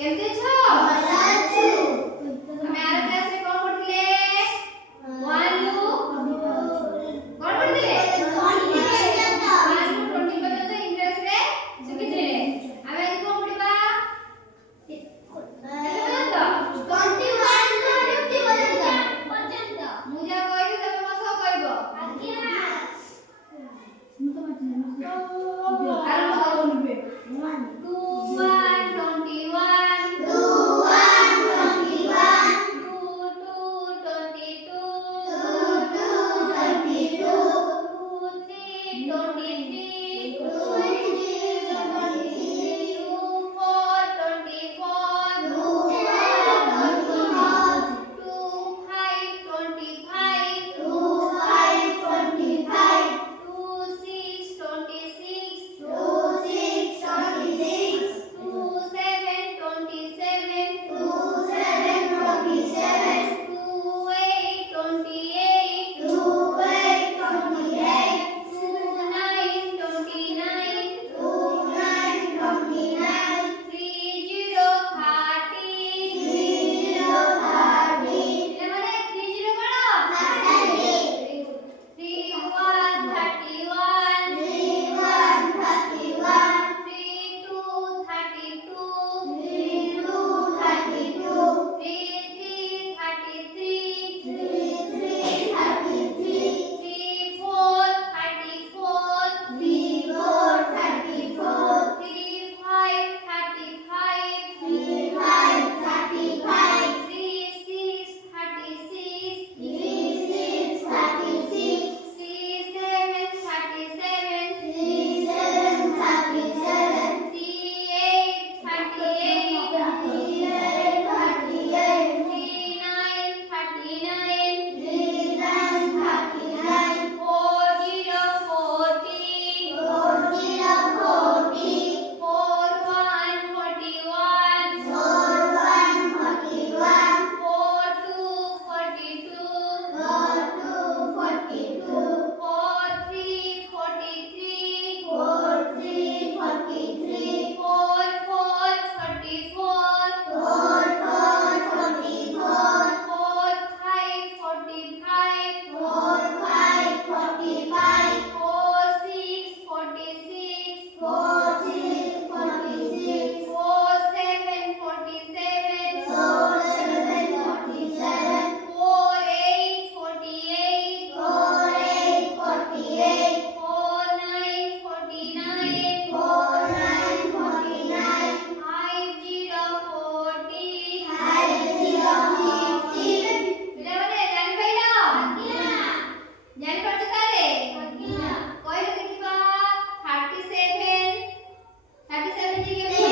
କେମିତି ଅଛ? ଭଲ ଅଛୁ। ଆମେ ଆର କ୍ଲାସରେ କଣ ପଢିଥିଲେ? 1 ରୁ କଣ ପଢିଥିଲେ? 1 ରୁ 20 ପର୍ଯ୍ୟନ୍ତ ଇଂଲିଶରେ ଶିଖିଥିଲେ। ଆମେ ଆଜି କଣ ପଢିବା? 21 ରୁ 50 ପର୍ଯ୍ୟନ୍ତ। ମୁଁ ଯାହା କହିବି ତମେ ମୋ ସହ କହିବ। ଆଜ୍ଞା। ଆରମ୍ଭ କର। 1 2 1 21 2 1 21 2 2 22 2 2 22 2 3 23 2 3 23 2 4 24 2 4 24 2 5 25 2 5 25 2 6 26 2 6 26 2 7 27 2 7 27 2 8 28 2 8 28 2 9 29 2 9 29 3 0 30 3 0 30 ପିଲାମାନେ 3 0 କଣ? 30 3 1 31 3 1 31 3 2 32 3 2 32 3 3 33 3 3 33 3 4 34 3 4 34 3 5 35 3 5 35 3 6 36 3 6 36 3 7 37 3 7 37 3 8 38 3 8 38 3 9 39 3 9 39 4 0 40 4 0 40 4 1 41 4 1 41 4 2 42 4 2 42 4 3 43 4 3 43 4 4 34 4 4 44 4 5 45 4 5 45 4 6 46 4 6 46 4 7 47 4 7 47 4 8 48 4 8 48 4 9 49 4 9 49 5 0 40 5 0 50 ପିଲାମାନେ ଜାଣିପାରିଲ? ଆଜ୍ଞା ଜାଣିପାରୁଛ ତାହେଲେ? ଆଜ୍ଞା କହିଲେ ଦେଖିବା 37 37 ଜି କେମିତି